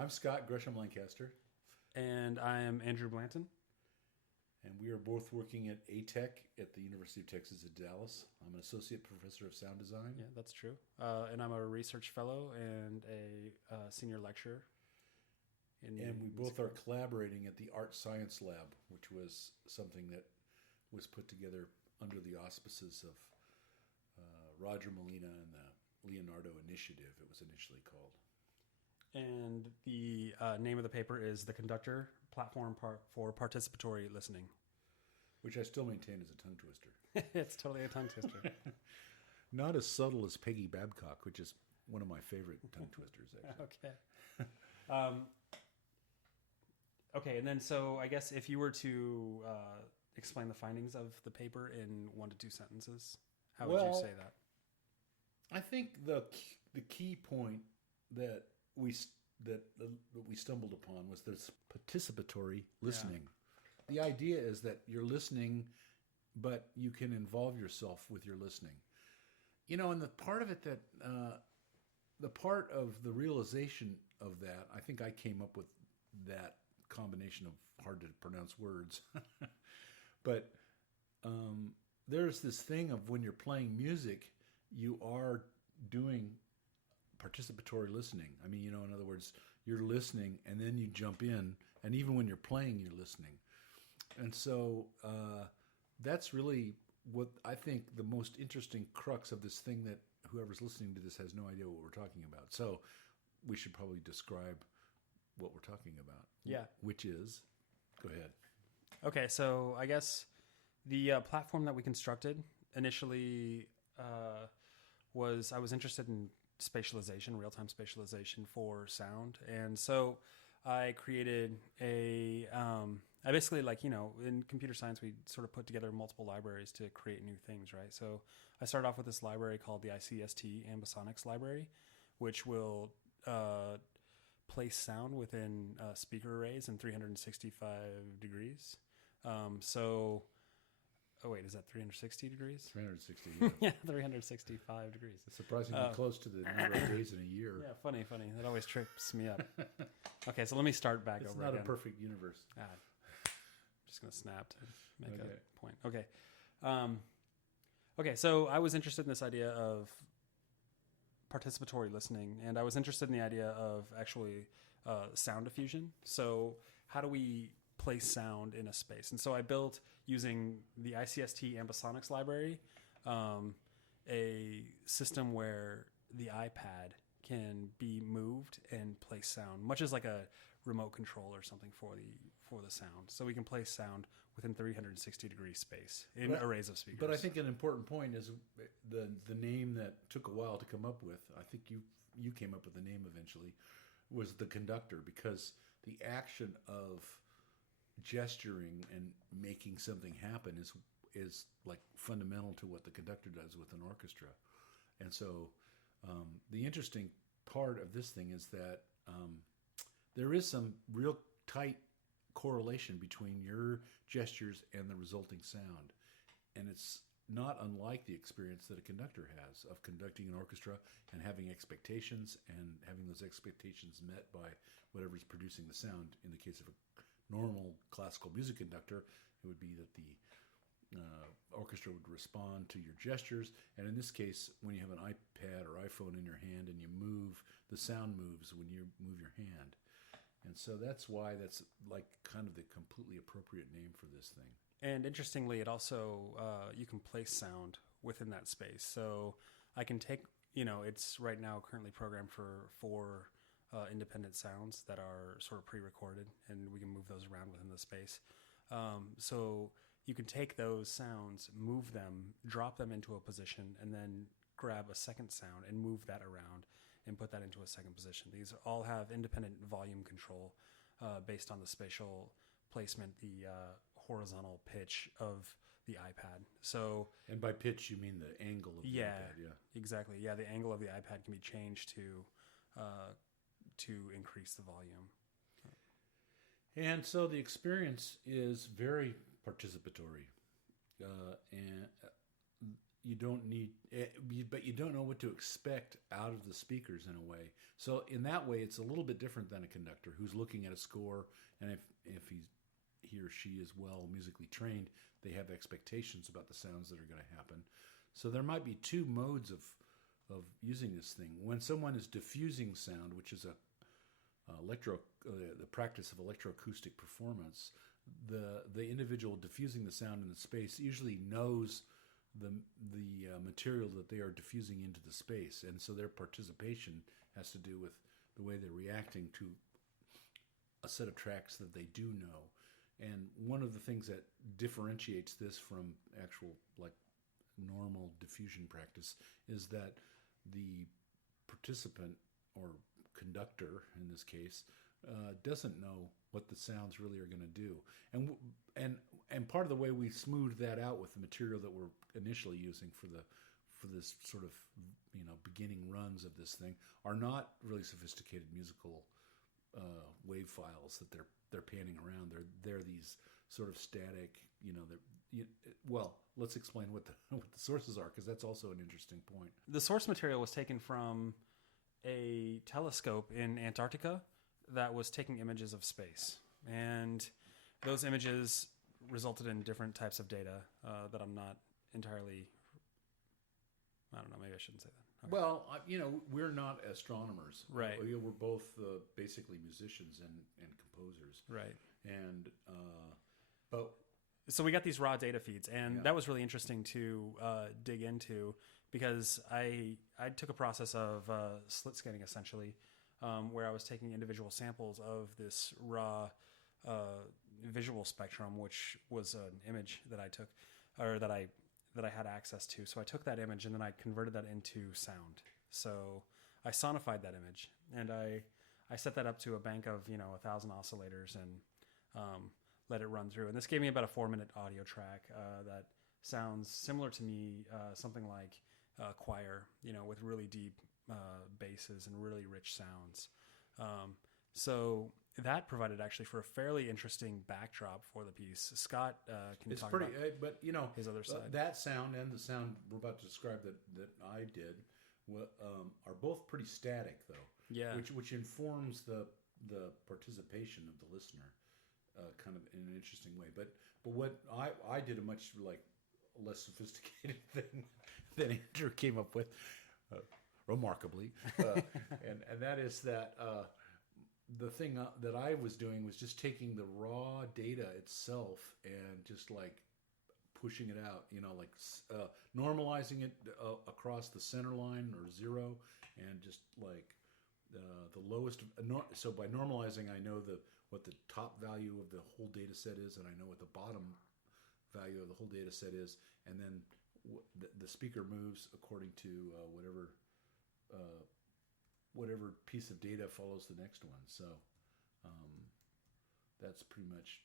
I'm Scott Gresham-Lancaster, And I am Andrew Blanton. and we are both working at ATech at the University of Texas at Dallas. I'm an associate professor of sound design. Yeah, that's true. And I'm a research fellow and a senior lecturer. And we both are collaborating at the Art Science Lab, which was something that was put together under the auspices of Roger Molina and the Leonardo Initiative, it was initially called. And the name of the paper is The Conductor, Platform for Participatory Listening. Which I still maintain is a tongue twister. It's totally a tongue twister. Not as subtle as Peggy Babcock, which is one of my favorite tongue twisters, actually. Okay. Okay, and then so I guess if you were to explain the findings of the paper in 1 to 2 sentences, how would you say that? I think the key point that we stumbled upon was this participatory listening. Yeah. The idea is that you're listening, but you can involve yourself with your listening. You know, and the part of it that the part of the realization of that, I think I came up with that combination of hard to pronounce words, but there's this thing of when you're playing music, you are doing participatory listening. I mean, you know, in other words, you're listening and then you jump in, and even when you're playing, you're listening. And so that's really what I think the most interesting crux of this thing, that whoever's listening to this has no idea what we're talking about. So we should probably describe what we're talking about. Yeah. Which is, go ahead. Okay, so I guess the platform that we constructed initially was I was interested in spatialization, real-time spatialization for sound. And so I created I basically, like, you know, in computer science, we sort of put together multiple libraries to create new things, right? So I started off with this library called the ICST Ambisonics library, which will place sound within speaker arrays in 365 degrees. Oh, wait, is that 360 degrees? 360, yeah. Yeah, 365 degrees. It's surprisingly close to the number of days in a year. Yeah, funny. That always trips me up. Okay, so let me start back over again. It's not a perfect universe. I'm just going to snap to make Okay. a point. Okay. Okay, so I was interested in this idea of participatory listening, and I was interested in the idea of actually sound diffusion. So how do we place sound in a space? And so I built, using the ICST Ambisonics library, a system where the iPad can be moved and place sound, much as like a remote control or something for the sound. So we can place sound within 360 degree space in arrays of speakers. But I think an important point is the name that took a while to come up with. I think you came up with the name eventually, was the conductor, because the action of gesturing and making something happen is like fundamental to what the conductor does with an orchestra. And so the interesting part of this thing is that there is some real tight correlation between your gestures and the resulting sound. And it's not unlike the experience that a conductor has of conducting an orchestra and having expectations, and having those expectations met by whatever's producing the sound. In the case of a normal classical music conductor, it would be that the orchestra would respond to your gestures, and in this case, when you have an iPad or iPhone in your hand and you move, the sound moves when you move your hand. And so that's why that's like kind of the completely appropriate name for this thing. And interestingly, it also you can place sound within that space. So I can take, you know, it's right now currently programmed for 4 independent sounds that are sort of pre-recorded, and we can move those around within the space. So you can take those sounds, move them, drop them into a position, and then grab a second sound and move that around and put that into a second position. These all have independent volume control based on the spatial placement, the horizontal pitch of the iPad. So, and by pitch, you mean the angle of the iPad, yeah. Exactly. Yeah, the angle of the iPad can be changed to increase the volume. And so the experience is very participatory. And you don't need, but you don't know what to expect out of the speakers in a way. So in that way, it's a little bit different than a conductor who's looking at a score, and if he or she is well musically trained, they have expectations about the sounds that are going to happen. So there might be two modes of using this thing. When someone is diffusing sound, which is the practice of electroacoustic performance, the individual diffusing the sound in the space usually knows the material that they are diffusing into the space, and so their participation has to do with the way they're reacting to a set of tracks that they do know. And one of the things that differentiates this from actual like normal diffusion practice is that the participant or conductor in this case doesn't know what the sounds really are going to do, and part of the way we smoothed that out with the material that we're initially using for this sort of beginning runs of this thing are not really sophisticated musical wave files that they're panning around. They're these sort of static, well, let's explain what the sources are, because that's also an interesting point. The source material was taken from a telescope in Antarctica that was taking images of space, and those images resulted in different types of data that I'm not entirely, I don't know, maybe I shouldn't say that. Okay. Well, we're not astronomers. Right. We're both basically musicians and composers. Right. And, but... So we got these raw data feeds, and that was really interesting to dig into, because I took a process of slit scanning, essentially, where I was taking individual samples of this raw visual spectrum, which was an image that I took, or that I had access to. So I took that image and then I converted that into sound. So I sonified that image, and I set that up to a bank of 1,000 oscillators and let it run through. And this gave me about a 4-minute audio track that sounds similar to me, something like choir, with really deep basses and really rich sounds. So that provided actually for a fairly interesting backdrop for the piece. Scott can talk about but his other side. That sound and the sound we're about to describe that I did are both pretty static, though. Yeah. Which informs the participation of the listener, kind of in an interesting way. But what I did a much less sophisticated thing than Andrew came up with, remarkably, and that is that. The thing that I was doing was just taking the raw data itself and just pushing it out, normalizing it across the center line or zero, and just the lowest. So by normalizing, I know what the top value of the whole data set is, and I know what the bottom value of the whole data set is, and then the speaker moves according to whatever piece of data follows the next one. So that's pretty much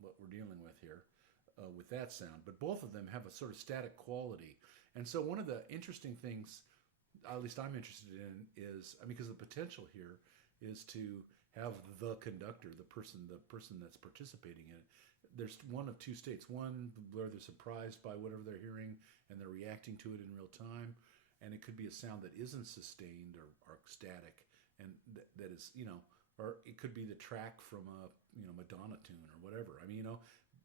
what we're dealing with here with that sound. But both of them have a sort of static quality. And so one of the interesting things, at least I'm interested in, is, because the potential here is to have the conductor, the person that's participating in it. There's one of two states. One where they're surprised by whatever they're hearing and they're reacting to it in real time. And it could be a sound that isn't sustained or static, and that is, or it could be the track from a Madonna tune or whatever.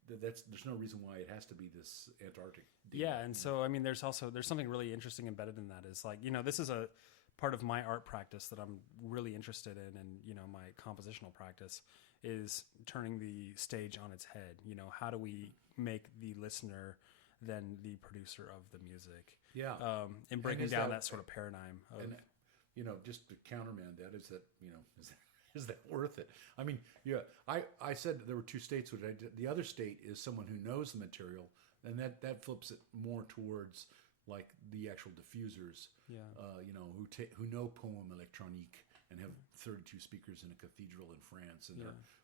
There's no reason why it has to be this Antarctic deal. Yeah, and so there's something really interesting embedded in that. Is this is a part of my art practice that I'm really interested in, and my compositional practice is turning the stage on its head. How do we make the listener then the producer of the music? Yeah. And breaking down that sort of paradigm. And just to countermand that is that, is that worth it? I said that there were two states which I did. The other state is someone who knows the material, and that flips it more towards the actual diffusers, who know Poem Electronique and have 32 speakers in a cathedral in France, and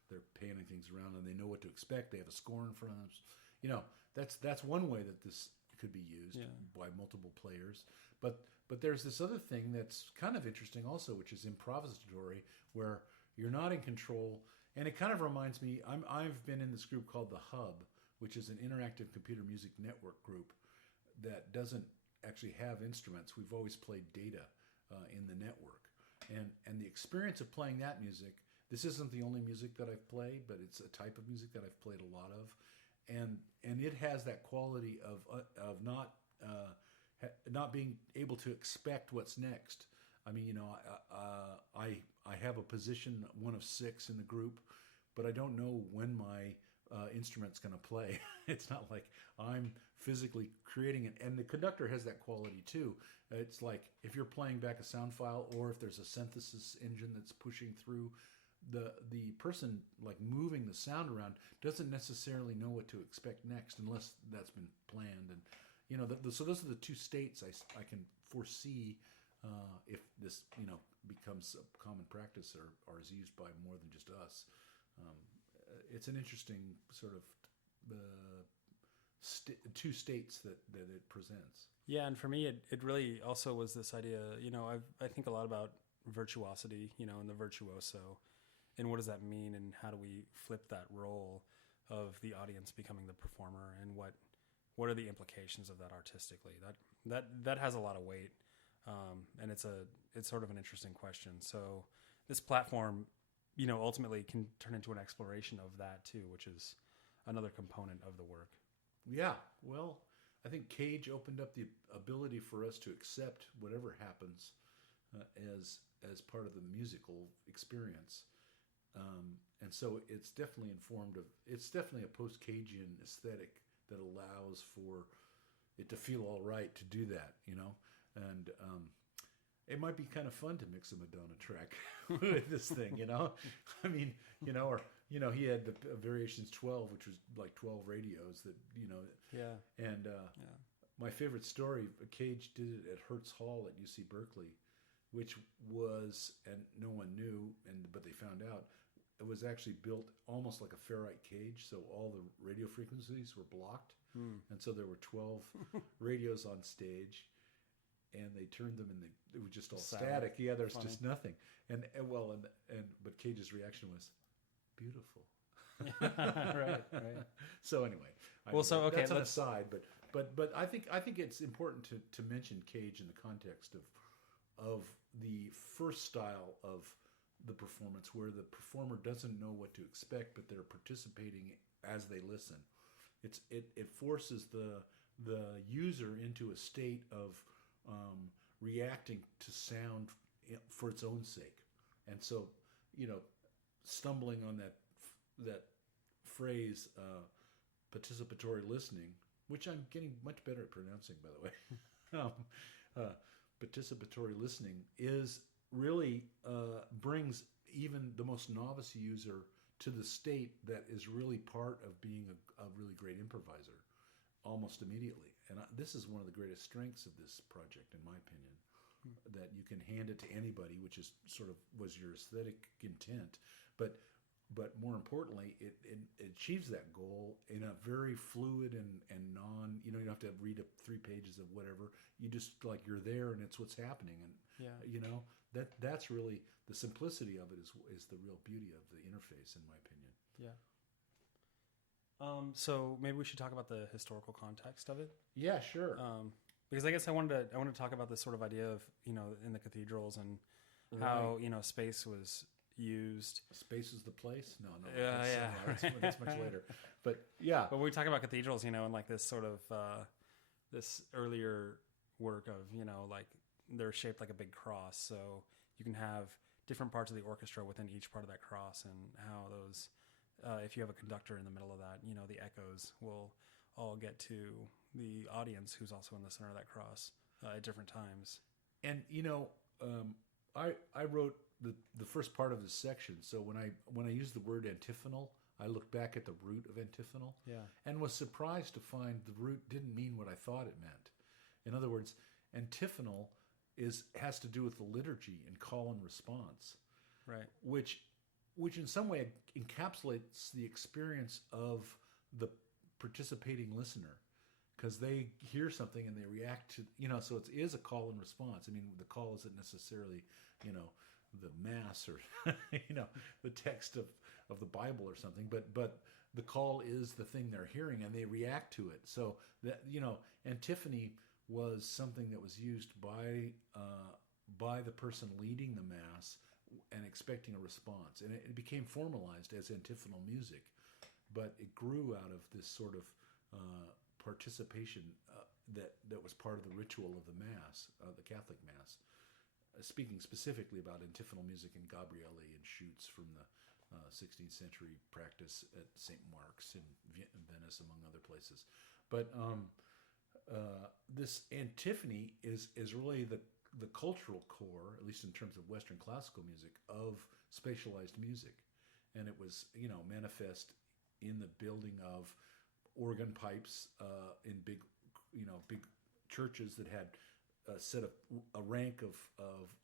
they're panning things around, and they know what to expect. They have a score in front of them. That's one way that this could be used by multiple players. But there's this other thing that's kind of interesting also, which is improvisatory, where you're not in control. And it kind of reminds me, I've been in this group called The Hub, which is an interactive computer music network group. that doesn't actually have instruments. We've always played data in the network, and the experience of playing that music. This isn't the only music that I've played, but it's a type of music that I've played a lot of, and it has that quality of not being able to expect what's next. I mean, I have a position, one of 6 in the group, but I don't know when my instrument's going to play. It's not like I'm physically creating it. And the conductor has that quality too. It's like if you're playing back a sound file, or if there's a synthesis engine that's pushing through, the person like moving the sound around doesn't necessarily know what to expect next unless that's been planned. And so those are the 2 states I can foresee if this becomes a common practice or is used by more than just us. It's an interesting sort of 2 states that it presents. Yeah, and for me, it really also was this idea. I think a lot about virtuosity, and the virtuoso, and what does that mean, and how do we flip that role of the audience becoming the performer, and what are the implications of that artistically? That has a lot of weight, and it's sort of an interesting question. So this platform, ultimately can turn into an exploration of that too, which is another component of the work. Yeah, well, I think Cage opened up the ability for us to accept whatever happens as part of the musical experience. And so it's definitely it's definitely a post-Cagean aesthetic that allows for it to feel all right to do that, and it might be kind of fun to mix a Madonna track with this thing, I mean, or he had the Variations 12, which was like 12 radios that, Yeah. And my favorite story, Cage did it at Hertz Hall at UC Berkeley, which was, and no one knew, but they found out, it was actually built almost like a ferrite cage, so all the radio frequencies were blocked, and so there were 12 radios on stage, and they turned them, and it was just all static. Yeah, there's funny. Just nothing, but Cage's reaction was beautiful. right. So anyway, that's an aside, but I think it's important to mention Cage in the context of the first style of the performance, where the performer doesn't know what to expect, but they're participating as they listen. It forces the user into a state of reacting to sound for its own sake, and so stumbling on that phrase, participatory listening, which I'm getting much better at pronouncing, by the way. Participatory listening is really brings even the most novice user to the state that is really part of being a really great improviser almost immediately. And this is one of the greatest strengths of this project, in my opinion, that you can hand it to anybody, which is sort of was your aesthetic intent, but more importantly, it achieves that goal in a very fluid and non, you don't have to read 3 pages of whatever. You just like you're there and it's what's happening, and that's really the simplicity of it is the real beauty of the interface, in my opinion. Yeah. So maybe we should talk about the historical context of it. Yeah, sure. Because I guess I wanted to talk about this sort of idea of in the cathedrals and how space was used. Space is the place? No. That's much later. But yeah. But when we talk about cathedrals, and like this sort of this earlier work of like they're shaped like a big cross, so you can have different parts of the orchestra within each part of that cross, and how those if you have a conductor in the middle of that, the echoes will all get to the audience who's also in the center of that cross at different times. And I wrote the first part of this section, so when I used the word antiphonal, I looked back at the root of antiphonal, and was surprised to find the root didn't mean what I thought it meant. In other words, antiphonal has to do with the liturgy and call and response, right? Which in some way encapsulates the experience of the participating listener, because they hear something and they react to, so it is a call and response. I mean, the call isn't necessarily, the mass or, the text of the Bible or something, but the call is the thing they're hearing, and they react to it. So that antiphony was something that was used by the person leading the mass and expecting a response, and it became formalized as antiphonal music. But it grew out of this sort of participation that was part of the ritual of the Mass, the Catholic Mass. Speaking specifically about antiphonal music in Gabriele and Schütz from the 16th century practice at St. Mark's in Venice, among other places. But this antiphony is really the cultural core, at least in terms of Western classical music, of spatialized music. And it was, manifest in the building of organ pipes in big churches that had a rank of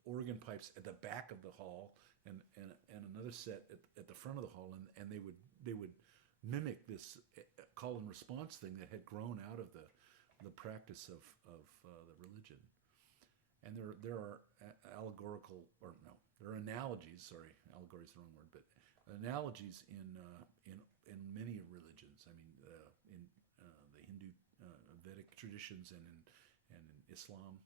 organ pipes at the back of the hall, and another set at the front of the hall, and they would mimic this call and response thing that had grown out of the practice of the religion. And there are there are analogies. Sorry, allegory is the wrong word, but analogies in many religions. I mean, in the Hindu Vedic traditions and in Islam.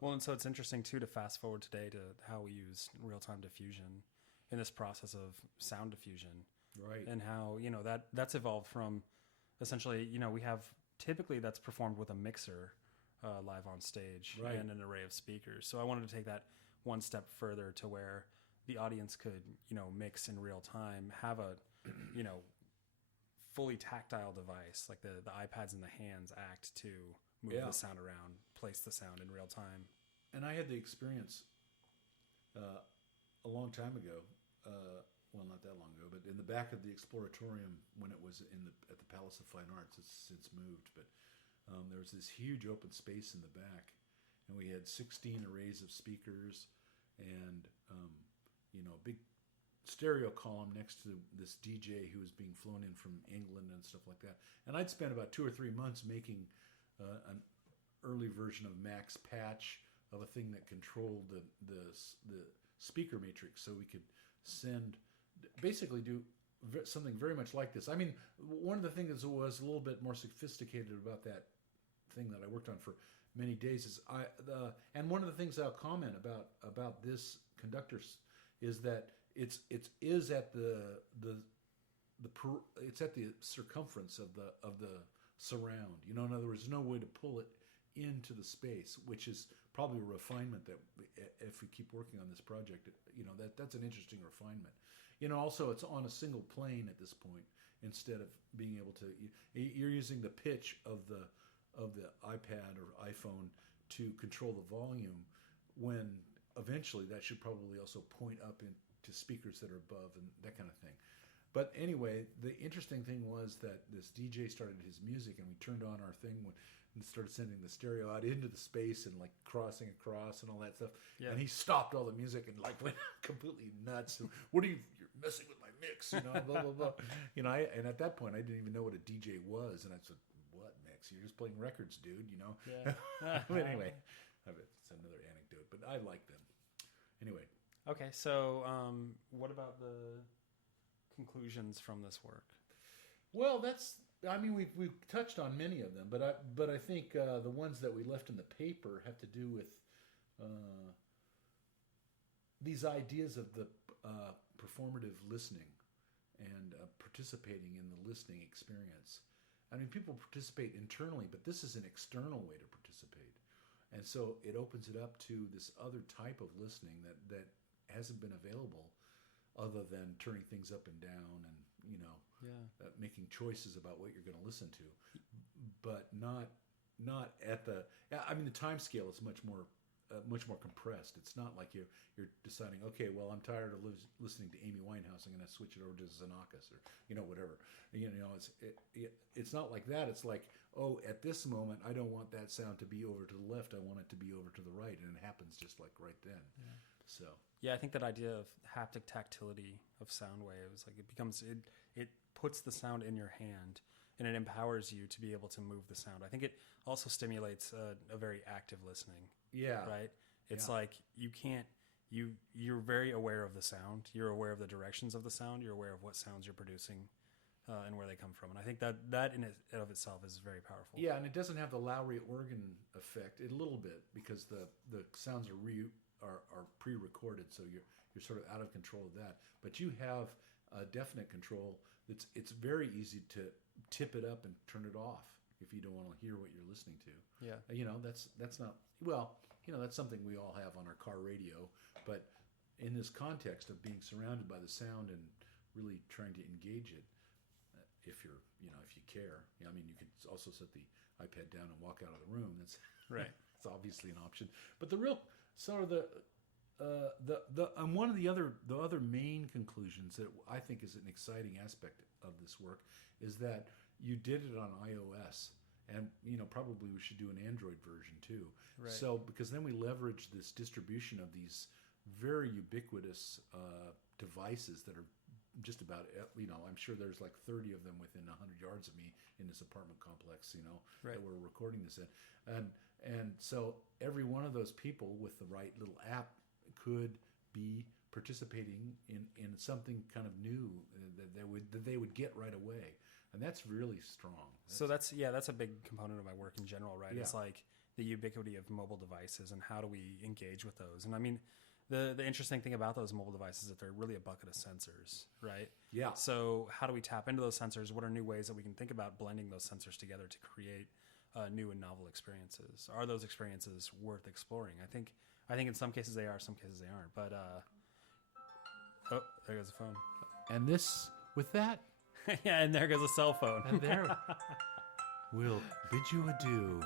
Well, and so it's interesting too to fast forward today to how we use real-time diffusion in this process of sound diffusion, right? And how that's evolved from essentially we have typically that's performed with a mixer live on stage, right, and an array of speakers. So I wanted to take that one step further to where the audience could mix in real time, have a fully tactile device like the iPads in the hands act to move the sound around, place the sound in real time. And I had the experience a long time ago, well, not that long ago, but in the back of the Exploratorium when it was at the Palace of Fine Arts. It's since moved, but there was this huge open space in the back, and we had 16 arrays of speakers and a big stereo column next to this DJ who was being flown in from England and stuff like that. And I'd spent about 2 or 3 months making an early version of Max Patch, of a thing that controlled the speaker matrix, so we could basically do something very much like this. I mean, one of the things that was a little bit more sophisticated about that thing that I worked on for many days is and one of the things I'll comment about this conductor is that it's at it's at the circumference of the surround. In other words, there's no way to pull it into the space, which is probably a refinement that if we keep working on this project, that's an interesting refinement. Also it's on a single plane at this point instead of being able to. You're using the pitch of the iPad or iPhone to control the volume, when eventually that should probably also point up into speakers that are above and that kind of thing. But anyway, the interesting thing was that this DJ started his music, and we turned on our thing and started sending the stereo out into the space and like crossing across and all that stuff. Yeah. And he stopped all the music and like went completely nuts. And, you're messing with my mix, blah, blah, blah. And at that point I didn't even know what a DJ was. And I said, what mix? You're just playing records, dude, Yeah. But anyway, it's another anecdote, but I like them. Anyway. Okay. So, what about the conclusions from this work? Well, we've touched on many of them, but I think the ones that we left in the paper have to do with these ideas of the performative listening and participating in the listening experience. I mean, people participate internally, but this is an external way to participate, and so it opens it up to this other type of listening that hasn't been available, other than turning things up and down and making choices about what you're going to listen to, but not at the. I mean, the time scale is much more compressed. It's not like you're deciding, okay, well, I'm tired of listening to Amy Winehouse, I'm going to switch it over to Xenakis or whatever. It's not like that. It's like, oh, at this moment, I don't want that sound to be over to the left. I want it to be over to the right, and it happens just like right then. Yeah. So. Yeah, I think that idea of haptic tactility of sound waves, like it puts the sound in your hand, and it empowers you to be able to move the sound. I think it also stimulates a very active listening. Yeah. Right? It's like you're very aware of the sound. You're aware of the directions of the sound. You're aware of what sounds you're producing and where they come from. And I think that in it of itself is very powerful. Yeah, and it doesn't have the Lowry organ effect a little bit because the sounds are pre-recorded, so you're sort of out of control of that. But you have a definite control. It's very easy to tip it up and turn it off if you don't want to hear what you're listening to. Yeah. That's not, well, that's something we all have on our car radio, but in this context of being surrounded by the sound and really trying to engage it, if you care. I mean, you could also set the iPad down and walk out of the room. That's right. It's obviously an option. But the real sort of the and one of the other main conclusions that I think is an exciting aspect of this work is that you did it on iOS, and probably we should do an Android version too. Right. So because then we leverage this distribution of these very ubiquitous devices that are just about, I'm sure there's like 30 of them within 100 yards of me in this apartment complex, right. that we're recording this in. And so every one of those people with the right little app could be participating in something kind of new that they would get right away. And that's really strong. So that's a big component of my work in general, right? Yeah. It's like the ubiquity of mobile devices and how do we engage with those. And I mean, the interesting thing about those mobile devices is that they're really a bucket of sensors, right? Yeah. So how do we tap into those sensors? What are new ways that we can think about blending those sensors together to create new and novel experiences? Are those experiences worth exploring? I think in some cases they are, some cases they aren't. But oh, there goes the phone. And with that, yeah, and there goes a cell phone. and there we'll bid you adieu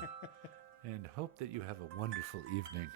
and hope that you have a wonderful evening.